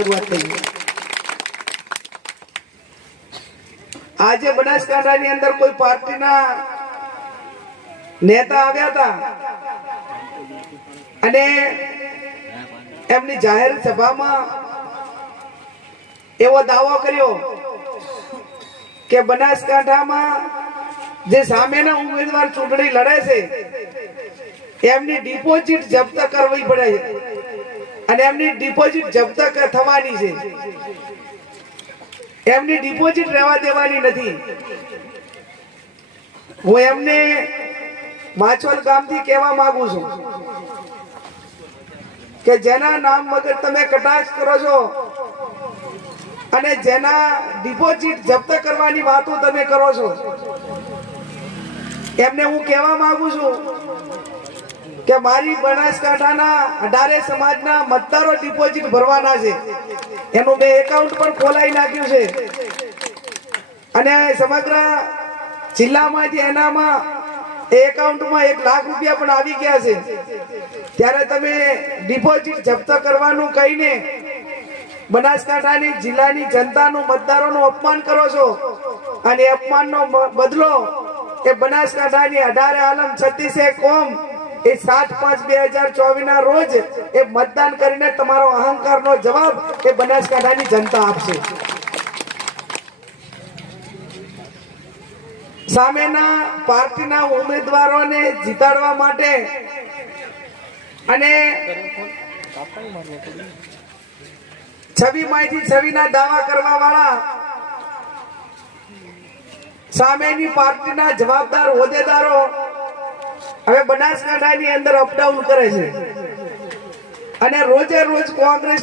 શરૂઆત થઈ આજે બનાસકાંઠાની અંદર કોઈ પાર્ટીના નેતા આવ્યા હતા? અને એમની જાહેર સભામાં એવો દાવો કર્યો કે બનાસકાંઠામાં જે સામેના ઉમેદવાર ચૂંટણી લડે છે, એમની ડિપોઝિટ જપ્ત કરવી પડે અને એમની ડિપોઝિટ જપ્ત થવાની છે. એમની ડિપોઝિટ રહેવા દેવાની નથી. હું એમને માછોલ ગામથી કહેવા માંગુ છું કે જેના નામ વગર તમે કટાક્ષ કરો છો અને જેના ડિપોઝિટ જપ્ત કરવાની વાતો તમે કરો છો. એમને હું કહેવા માંગુ છું કે મારી બનાસકાંઠાના અઢારે સમાજના મતદારો ડિપોઝિટ ભરવાના છે. એનું મેં એકાઉન્ટ પણ ખોલાવી નાખ્યું છે. અને સમગ્ર જિલ્લામાંથી એનામાં એ એકાઉન્ટમાં એક લાખ રૂપિયા પણ આવી ગયા છે. ત્યારે તમે ડિપોઝિટ જપ્ત કરવાનું કહીને બનાસકાંઠાની જિલ્લાની જનતાનું મતદારોનું અપમાન કરો છો. અને અપમાનનો બદલો એ બનાસકાંઠાની અઢારે આલમ છત્તીસે કોમ એ સાત પાંચ બે હજાર ચોવીસ ના રોજ એ મતદાન કરીને તમારો અહંકારનો જવાબ એ બનાસકાંઠાની જનતા આપશે. સામેના પાર્ટીના ઉમેદવારોને જીતાડવા માટે અને છવી માંથી છવીના દાવા કરવા વાળા સામેની પાર્ટીના જવાબદાર હોદ્દેદારો હવે બનાસકાંઠાની અંદર અપડાઉન કરે છે. અને રોજે રોજ કોંગ્રેસ